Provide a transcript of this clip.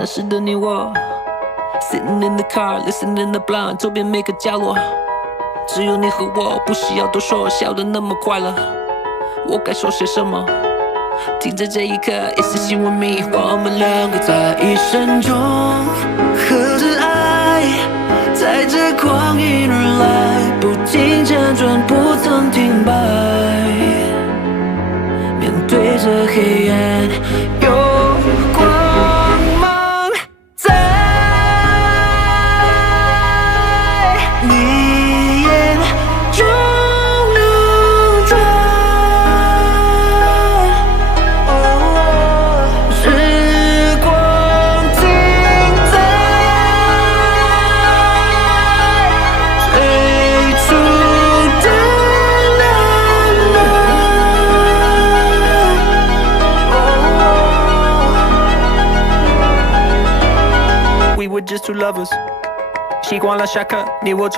那时的你我 Sitting in the car, listening the blind， 周边每个角落，只有你和我，不需要多说，笑得那么快乐。我该说些什么？停在这一刻，一丝希望迷惑我们两个在一生中合着爱，在这旷野而来，不停辗转，不曾停摆。面对着黑暗，有光芒在你眼中流转。时光停在最初的那么。We were just two lovers， 习惯了下课，你我。